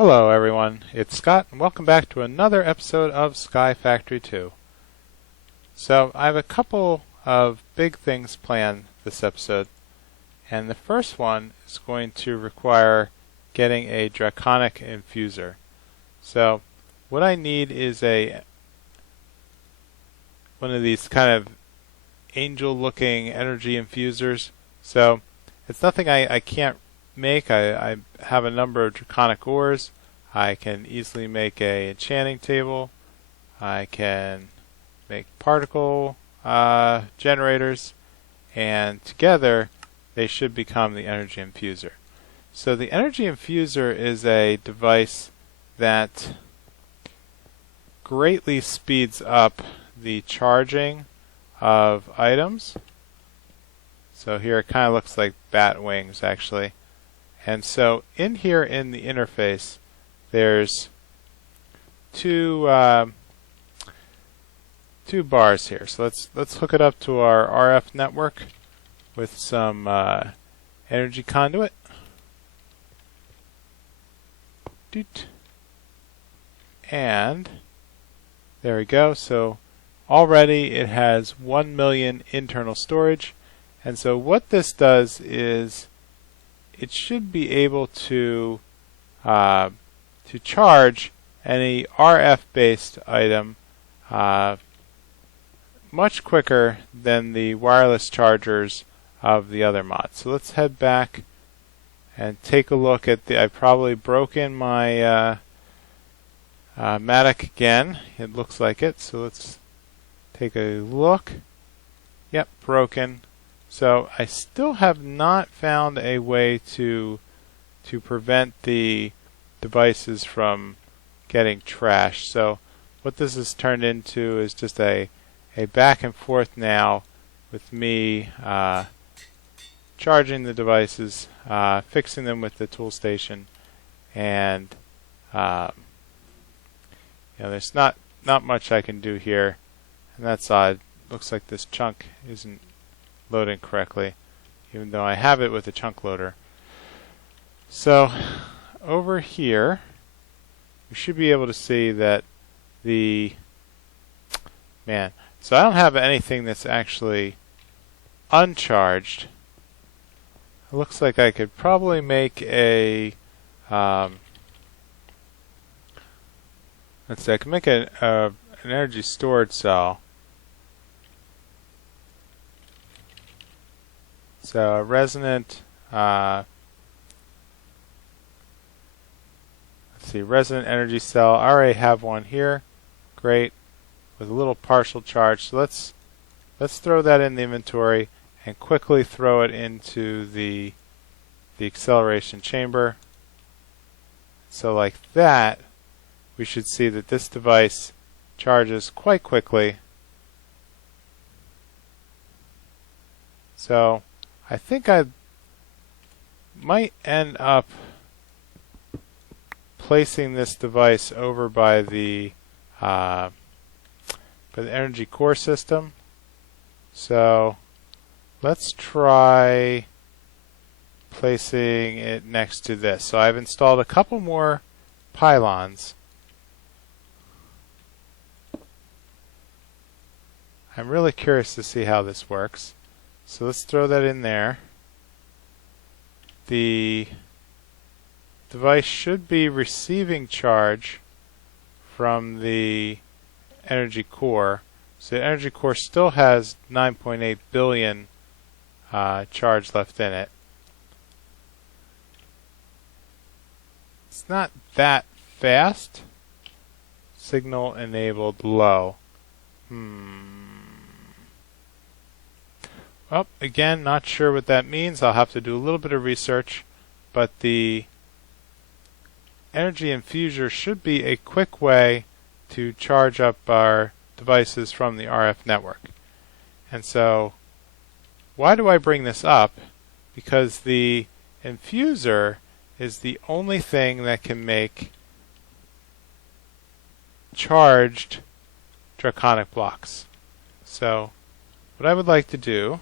Hello everyone, it's Scott and welcome back to another episode of Sky Factory 2. So I have a couple of big things planned this episode, and the first one is going to require getting a Draconic Infuser. So what I need is one of these kind of angel looking energy infusers. So it's nothing I can't make. I have a number of draconic ores. I can easily make a enchanting table. I can make particle generators, and together they should become the energy infuser. So the energy infuser is a device that greatly speeds up the charging of items. So here it kind of looks like bat wings actually. And so in here in the interface, there's two bars here. So let's hook it up to our RF network with some energy conduit. Doot. And there we go. So already it has 1 million internal storage. And so what this does is it should be able to charge any RF-based item much quicker than the wireless chargers of the other mods. So let's head back and take a look at the. I probably broke in my Matic again. It looks like it. So let's take a look. Yep, broken. So I still have not found a way to prevent the devices from getting trashed. So what this has turned into is just a back and forth now with me charging the devices, fixing them with the tool station, and there's not much I can do here, and that's odd. Looks like this chunk isn't loading correctly, even though I have it with a chunk loader. So over here we should be able to see that so I don't have anything that's actually uncharged. It looks like I could probably make a let's see, I can make an energy storage cell. So a resonant, let's see, resonant energy cell. I already have one here. Great, with a little partial charge. So let's throw that in the inventory and quickly throw it into the acceleration chamber. So like that, we should see that this device charges quite quickly. So I think I might end up placing this device over by the energy core system. So let's try placing it next to this. So I've installed a couple more pylons. I'm really curious to see how this works. So let's throw that in there. The device should be receiving charge from the energy core. So the energy core still has 9.8 billion charge left in it. It's not that fast. Signal enabled low. Well, again, not sure what that means. I'll have to do a little bit of research, but the energy infuser should be a quick way to charge up our devices from the RF network. And so, why do I bring this up? Because the infuser is the only thing that can make charged Draconic blocks. So, what I would like to do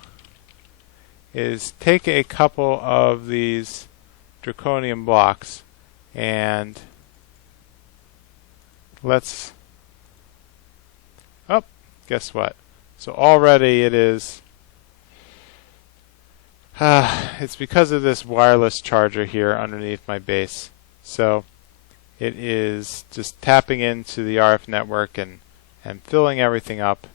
is take a couple of these Draconium blocks and let's, oh, guess what? So already it is, it's because of this wireless charger here underneath my base. So it is just tapping into the RF network and filling everything up.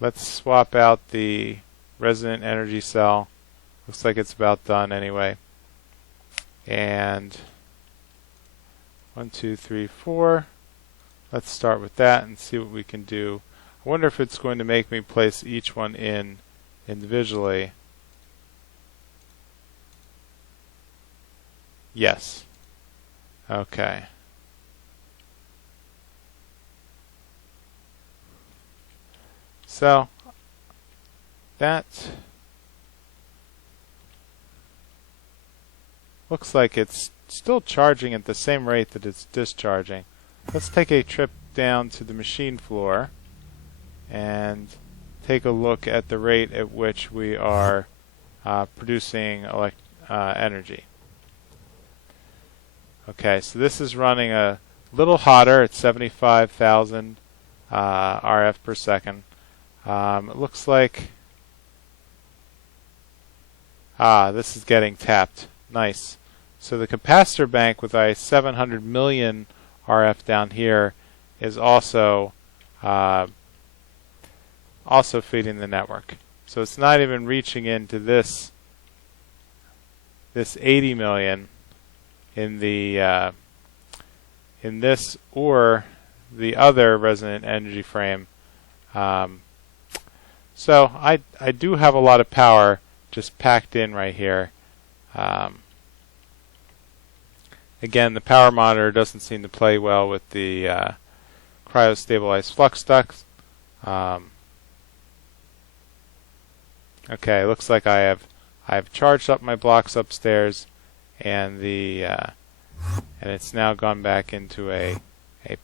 Let's swap out the resonant energy cell. Looks like it's about done anyway. And 1, 2, 3, 4. Let's start with that and see what we can do. I wonder if it's going to make me place each one in individually. Yes. Okay. So that looks like it's still charging at the same rate that it's discharging. Let's take a trip down to the machine floor and take a look at the rate at which we are producing energy. Okay, so this is running a little hotter at 75,000 RF per second. It looks like this is getting tapped. Nice. So the capacitor bank with a 700 million RF down here is also feeding the network. So it's not even reaching into this 80 million in the in this or the other resonant energy frame. So I do have a lot of power just packed in right here. Again, the power monitor doesn't seem to play well with the cryo-stabilized flux ducts. Okay, looks like I've charged up my blocks upstairs, and and it's now gone back into a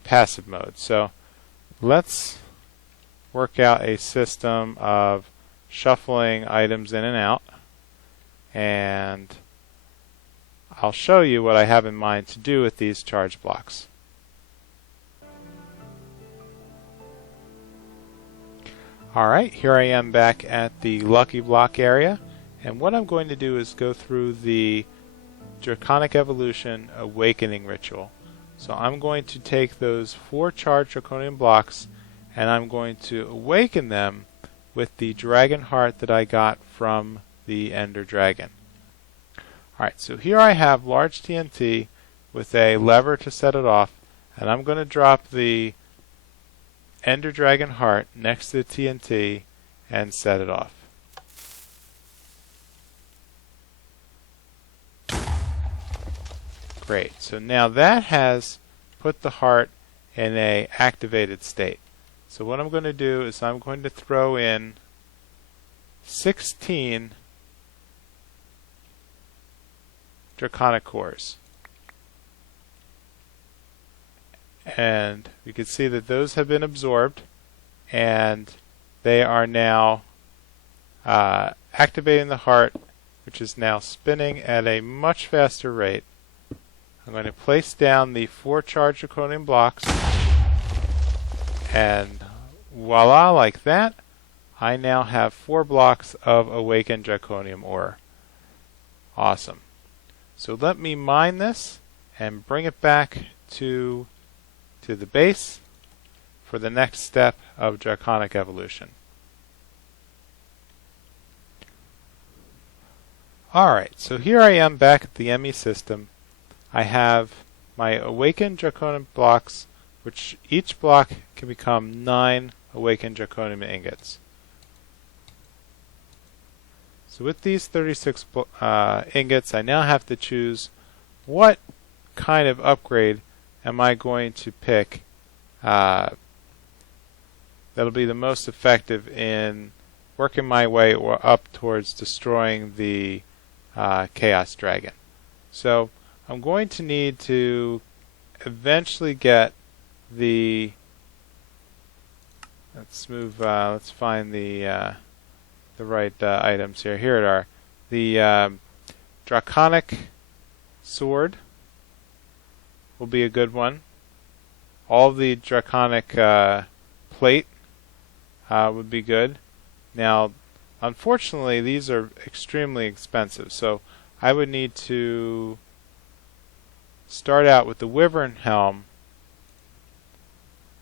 passive mode. So let's work out a system of shuffling items in and out, and I'll show you what I have in mind to do with these charge blocks. Alright, here I am back at the Lucky Block area, and what I'm going to do is go through the Draconic Evolution Awakening Ritual. So I'm going to take those 4 charged Draconium blocks and I'm going to awaken them with the dragon heart that I got from the Ender Dragon. Alright, so here I have large TNT with a lever to set it off, and I'm going to drop the Ender Dragon heart next to the TNT and set it off. Great, so now that has put the heart in a activated state. So what I'm going to do is I'm going to throw in 16 Draconic cores. And we can see that those have been absorbed, and they are now activating the heart, which is now spinning at a much faster rate. I'm going to place down the 4 charged Draconium blocks, and voila, like that, I now have 4 blocks of awakened Draconium ore. Awesome. So let me mine this and bring it back to the base for the next step of Draconic evolution. Alright, so here I am back at the ME system. I have my awakened Draconium blocks, which each block can become 9 awakened Draconium ingots. So with these 36 ingots, I now have to choose what kind of upgrade am I going to pick that'll be the most effective in working my way up towards destroying the Chaos Dragon. So I'm going to need to eventually get the let's find the right items here. Here it are. The Draconic sword will be a good one. all the Draconic plate would be good. Now, unfortunately, these are extremely expensive, so I would need to start out with the Wyvern Helm.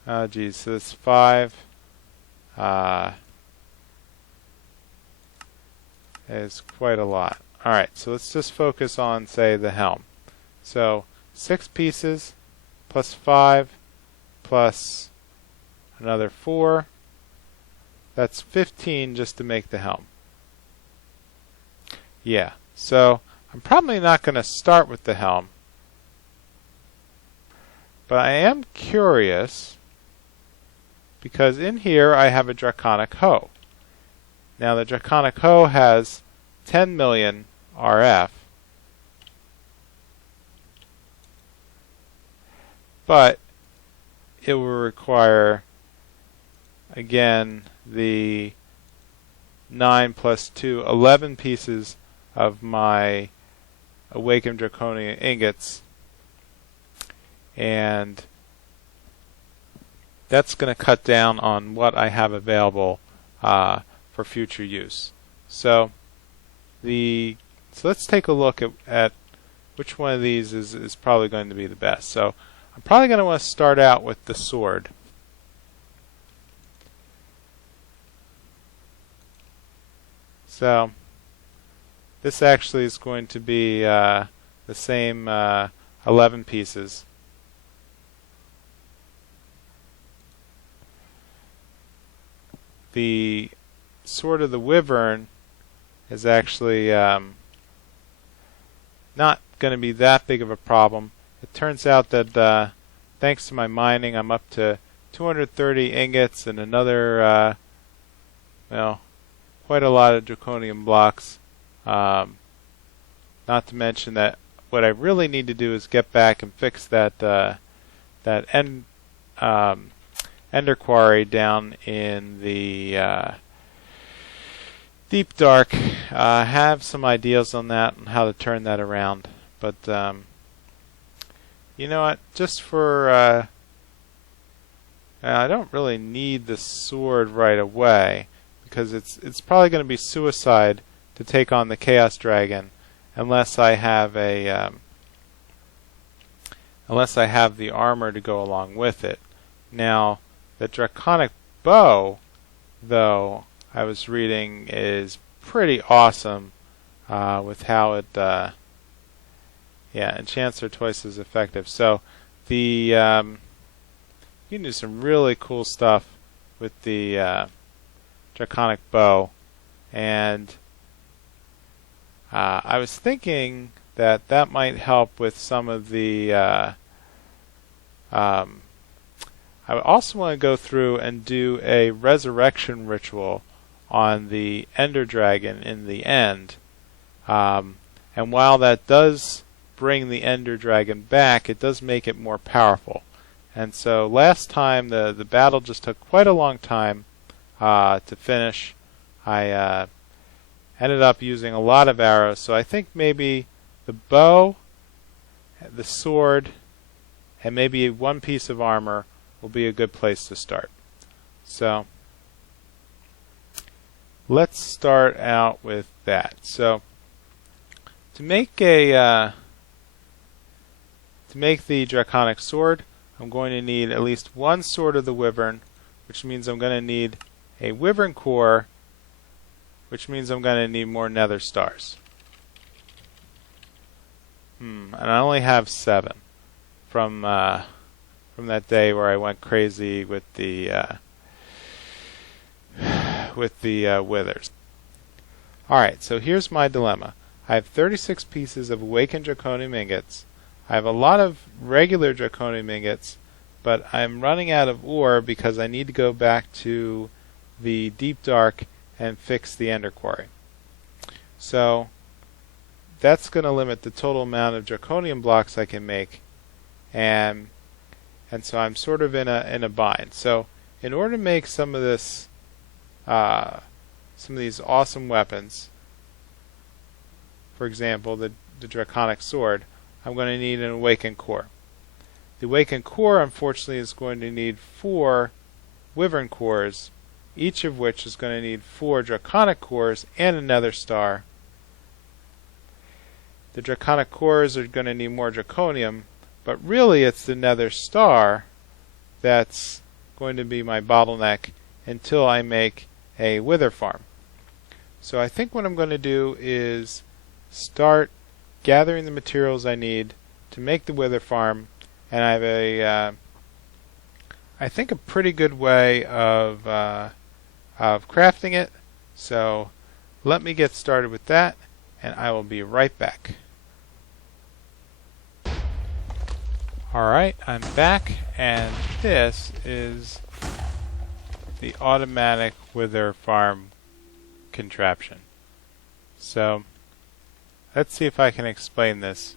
Oh geez, so that's 5. Is quite a lot. Alright, so let's just focus on, say, the helm. So 6 pieces plus 5 plus another 4. That's 15 just to make the helm. Yeah, so I'm probably not going to start with the helm. But I am curious because in here I have a Draconic Hoe. Now the Draconic Hoe has 10 million RF, but it will require, again, the 9 plus 2, 11 pieces of my Awakened Draconium ingots, and that's going to cut down on what I have available for future use. So let's take a look at which one of these is probably going to be the best. So I'm probably going to want to start out with the sword. So this actually is going to be the same 11 pieces. The Sword of the Wyvern is actually not going to be that big of a problem. It turns out that thanks to my mining, I'm up to 230 ingots and another, well, quite a lot of Draconium blocks. Not to mention that what I really need to do is get back and fix that Ender Quarry down in the Deep Dark. Have some ideas on that and how to turn that around. But you know what? Just for I don't really need the sword right away because it's probably going to be suicide to take on the Chaos Dragon unless I have unless I have the armor to go along with it. Now, the Draconic Bow, though, I was reading, is pretty awesome with how it, enchants are twice as effective. So you can do some really cool stuff with the Draconic Bow, and I was thinking that might help with some of the I would also want to go through and do a resurrection ritual on the Ender Dragon in the end. And while that does bring the Ender Dragon back, it does make it more powerful. And so last time the battle just took quite a long time to finish. I ended up using a lot of arrows, so I think maybe the bow, the sword, and maybe one piece of armor will be a good place to start. So let's start out with that. So to make the Draconic Sword, I'm going to need at least one Sword of the Wyvern, which means I'm going to need a Wyvern Core, which means I'm going to need more Nether Stars. And I only have 7 from that day where I went crazy with the withers. Alright, so here's my dilemma. I have 36 pieces of Awakened Draconium ingots. I have a lot of regular Draconium ingots, but I'm running out of ore because I need to go back to the Deep Dark and fix the Ender Quarry. So that's going to limit the total amount of Draconium blocks I can make, and so I'm sort of in a bind. So in order to make some of these awesome weapons, for example, the Draconic Sword, I'm going to need an Awakened Core. The awakened core, unfortunately, is going to need 4 wyvern cores, each of which is going to need 4 draconic cores and a nether star. The draconic cores are going to need more draconium, but really it's the nether star that's going to be my bottleneck until I make a wither farm. So I think what I'm going to do is start gathering the materials I need to make the wither farm, and I have I think a pretty good way of crafting it. So let me get started with that, and I will be right back. Alright, I'm back, and this is the automatic wither farm contraption. So let's see if I can explain this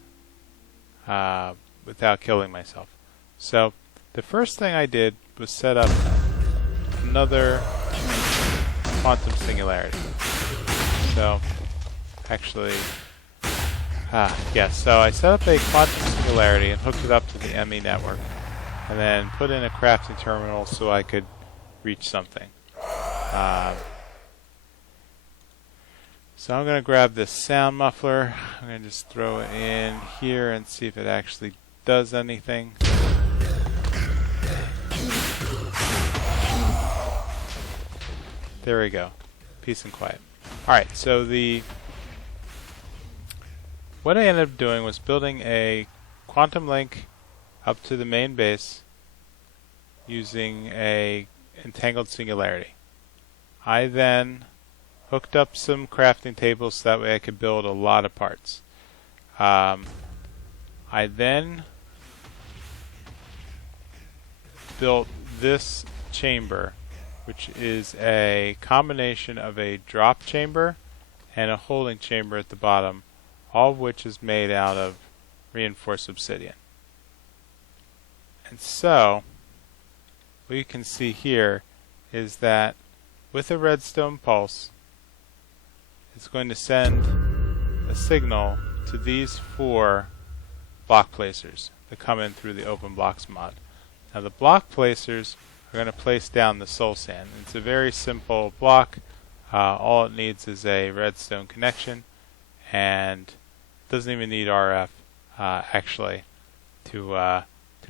without killing myself. So the first thing I did was set up another quantum singularity. So actually, yes, so I set up a quantum singularity and hooked it up to the ME network, and then put in a crafting terminal so I could reach something. So I'm going to grab this sound muffler. I'm going to just throw it in here and see if it actually does anything. There we go. Peace and quiet. Alright, so what I ended up doing was building a quantum link up to the main base using a entangled singularity. I then hooked up some crafting tables so that way I could build a lot of parts. I then built this chamber, which is a combination of a drop chamber and a holding chamber at the bottom, all of which is made out of reinforced obsidian. And so what you can see here is that with a redstone pulse, it's going to send a signal to these 4 block placers that come in through the Open Blocks mod. Now the block placers are going to place down the soul sand. It's a very simple block. All it needs is a redstone connection, and doesn't even need RF actually to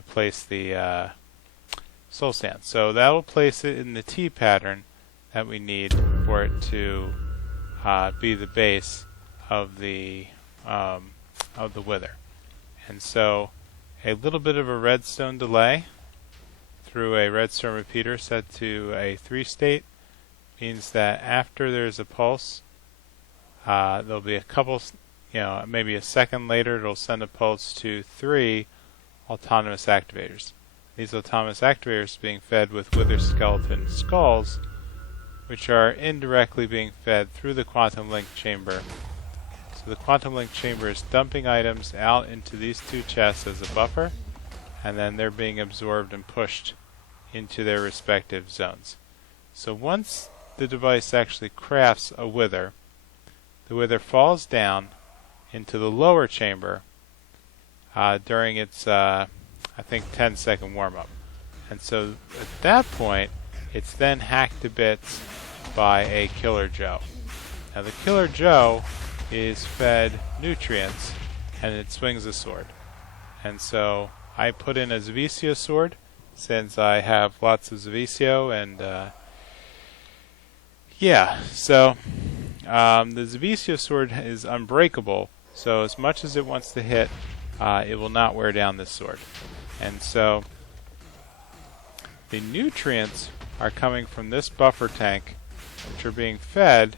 place the soul sand. So that will place it in the T pattern that we need for it to be the base of the wither. And so a little bit of a redstone delay through a redstone repeater set to a 3 state means that after there's a pulse, there'll be a couple, maybe a second later, it'll send a pulse to 3 autonomous activators. These autonomous activators being fed with wither skeleton skulls, which are indirectly being fed through the quantum link chamber. So the quantum link chamber is dumping items out into these 2 chests as a buffer, and then they're being absorbed and pushed into their respective zones. So once the device actually crafts a wither, the wither falls down into the lower chamber during its, I think, 10-second warm-up. And so at that point, it's then hacked to bits by a Killer Joe. Now the Killer Joe is fed nutrients, and it swings a sword. And so I put in a Zavisio sword, since I have lots of Zavisio, and so the Zavisio sword is unbreakable, so as much as it wants to hit, it will not wear down this sword. And so the nutrients are coming from this buffer tank, which are being fed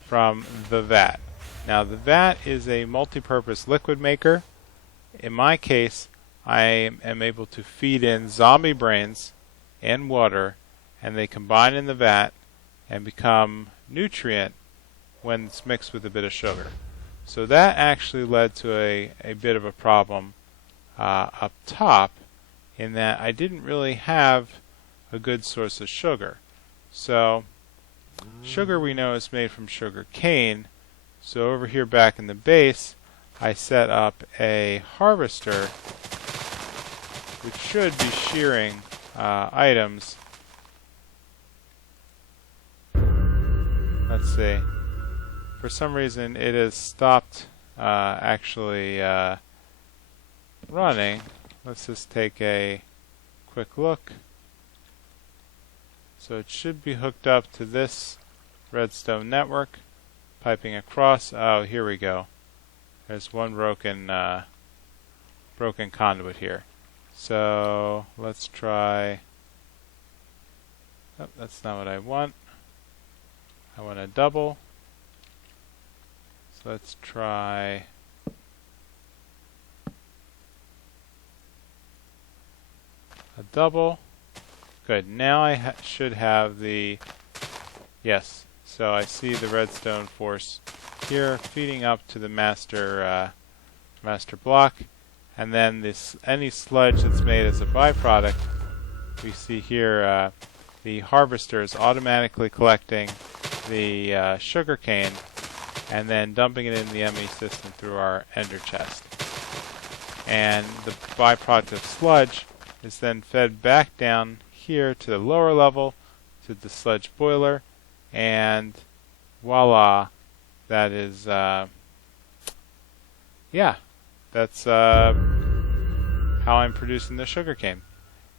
from the vat. Now the vat is a multi-purpose liquid maker. In my case, I am able to feed in zombie brains and water, and they combine in the vat and become nutrient when it's mixed with a bit of sugar. So that actually led to a bit of a problem up top, in that I didn't really have a good source of sugar. So sugar, we know, is made from sugar cane. So over here back in the base, I set up a harvester which should be shearing items. Let's see. For some reason it has stopped actually running. Let's just take a quick look. So it should be hooked up to this redstone network, piping across. Oh, here we go. There's one broken conduit here. So let's try. Oh, that's not what I want. I want a double. So let's try. A double. Good. Now I should have the. Yes. So I see the redstone force here feeding up to the master block, and then this any sludge that's made as a byproduct, we see here the harvester is automatically collecting the sugar cane and then dumping it in the ME system through our ender chest. And the byproduct of sludge is then fed back down here to the lower level to the sludge boiler, and voila, that is that's how I'm producing the sugar cane.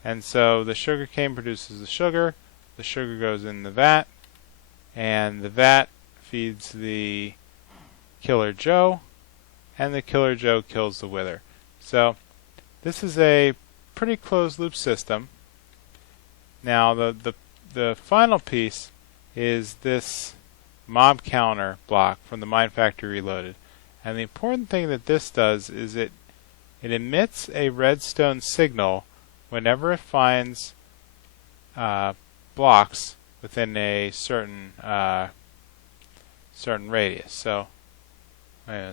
And so the sugar cane produces the sugar goes in the vat, and the vat feeds the Killer Joe, and the Killer Joe kills the Wither. So this is a pretty closed loop system. Now the final piece is this mob counter block from the Mine Factory Reloaded. And the important thing that this does is it emits a redstone signal whenever it finds blocks within a certain radius. So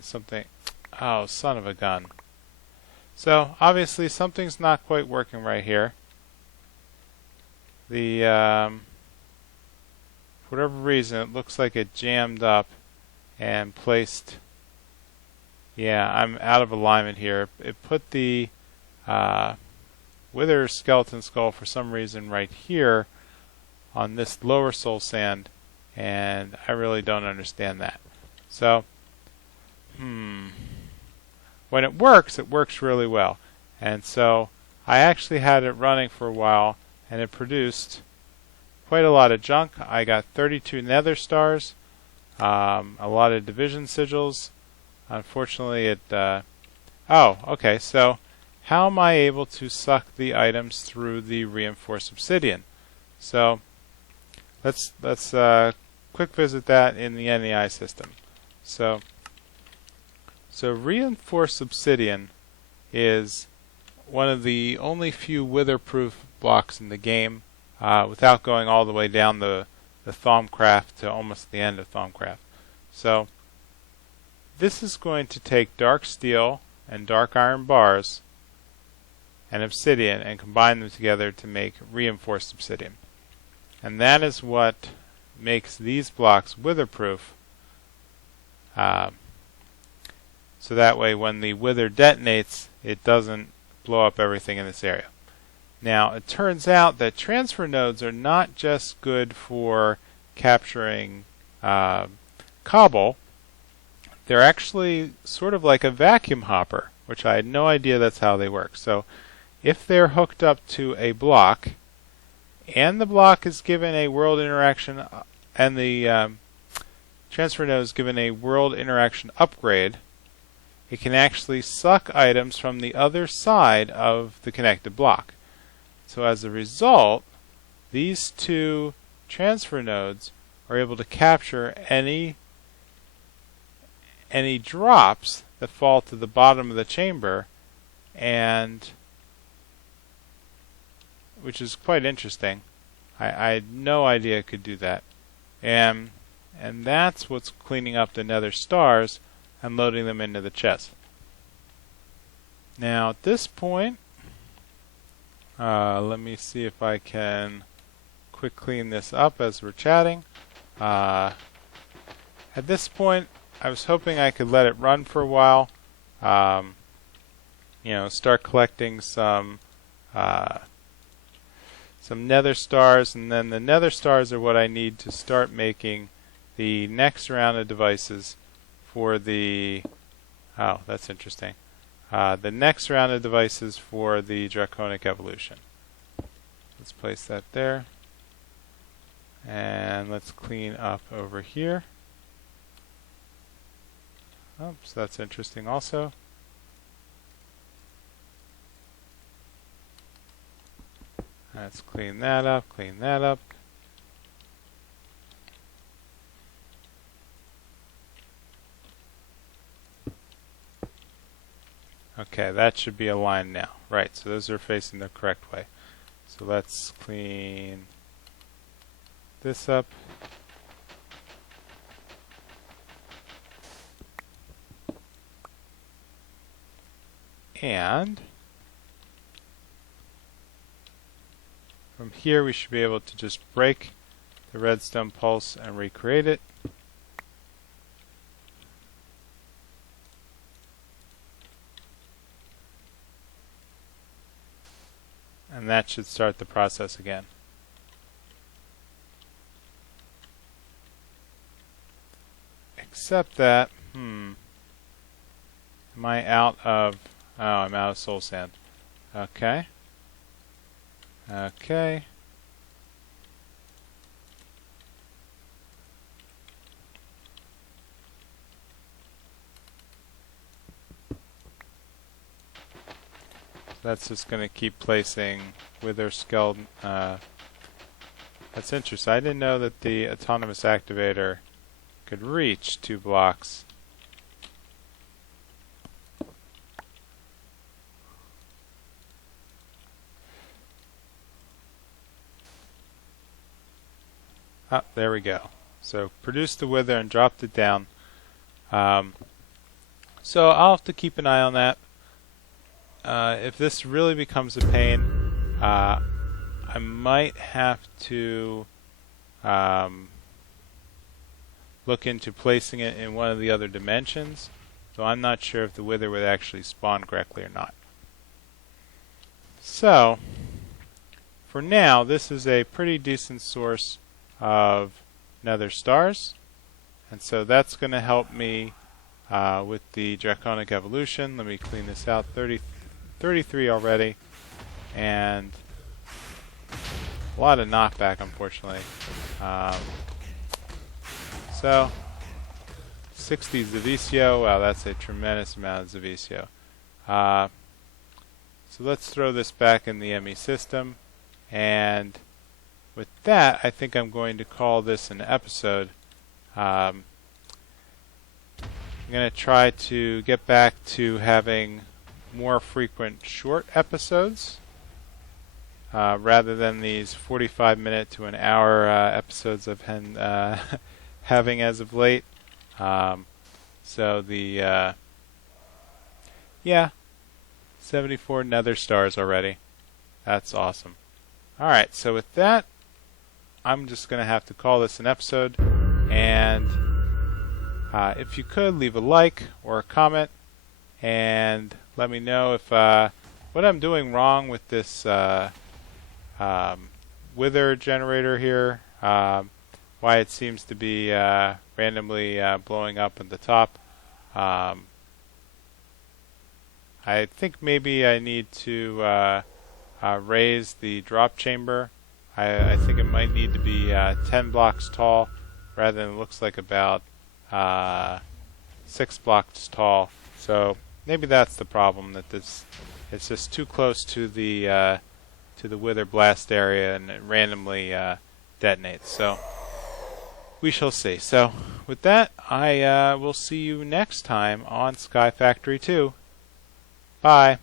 something. Oh, son of a gun! So obviously something's not quite working right here. The for whatever reason, it looks like it jammed up and placed. Yeah, I'm out of alignment here. It put the Wither skeleton skull for some reason right here on this lower soul sand, and I really don't understand that. So, when it works really well. And so I actually had it running for a while, and it produced quite a lot of junk. I got 32 Nether stars, a lot of division sigils. Unfortunately, it. Oh, okay. So, how am I able to suck the items through the reinforced obsidian? So, let's quick visit that in the NEI system. So reinforced obsidian is one of the only few wither-proof blocks in the game, without going all the way down the Thaumcraft to almost the end of Thaumcraft. So this is going to take dark steel and dark iron bars and obsidian and combine them together to make reinforced obsidian. And that is what makes these blocks wither-proof. So that way when the wither detonates, it doesn't blow up everything in this area. Now, it turns out that transfer nodes are not just good for capturing cobble. They're actually sort of like a vacuum hopper, which I had no idea that's how they work. So if they're hooked up to a block, and the block is given a world interaction, and the transfer node is given a world interaction upgrade, it can actually suck items from the other side of the connected block. So as a result, these two transfer nodes are able to capture any drops that fall to the bottom of the chamber, and which is quite interesting. I had no idea it could do that. And that's what's cleaning up the Nether stars and loading them into the chest. Now at this point, let me see if I can quick clean this up as we're chatting. At this point, I was hoping I could let it run for a while. Start collecting some some nether stars, and then the nether stars are what I need to start making the next round of devices for the oh, that's interesting. The next round of devices for the Draconic evolution. Let's place that there. And let's clean up over here. Oops, that's interesting also. Let's clean that up, clean that up. Okay, that should be aligned now. Right, so those are facing the correct way. So let's clean this up. And from here we should be able to just break the redstone pulse and recreate it. And that should start the process again. Except that, am I out of, oh, I'm out of soul sand. Okay. Okay. That's just going to keep placing wither skeleton. That's interesting. I didn't know that the autonomous activator could reach 2 blocks. Ah, there we go. So produced the wither and dropped it down. So I'll have to keep an eye on that. If this really becomes a pain, I might have to look into placing it in one of the other dimensions. So I'm not sure if the wither would actually spawn correctly or not. So, for now, this is a pretty decent source of nether stars. And so that's going to help me with the Draconic evolution. Let me clean this out. 33 already, and a lot of knockback, unfortunately. So 60 Zavisio. Wow, that's a tremendous amount of Zavisio. So let's throw this back in the ME system, and with that, I think I'm going to call this an episode. I'm going to try to get back to having more frequent short episodes rather than these 45-minute to an hour episodes I've been having as of late. So the yeah, 74 nether stars already. That's awesome. Alright, so with that, I'm just going to have to call this an episode, and if you could leave a like or a comment and let me know if what I'm doing wrong with this wither generator here, why it seems to be randomly blowing up at the top. I think maybe I need to raise the drop chamber. I think it might need to be 10 blocks tall rather than it looks like about 6 blocks tall. So maybe that's the problem, that it's just too close to the wither blast area and it randomly detonates. So we shall see. So with that, I will see you next time on Sky Factory 2. Bye.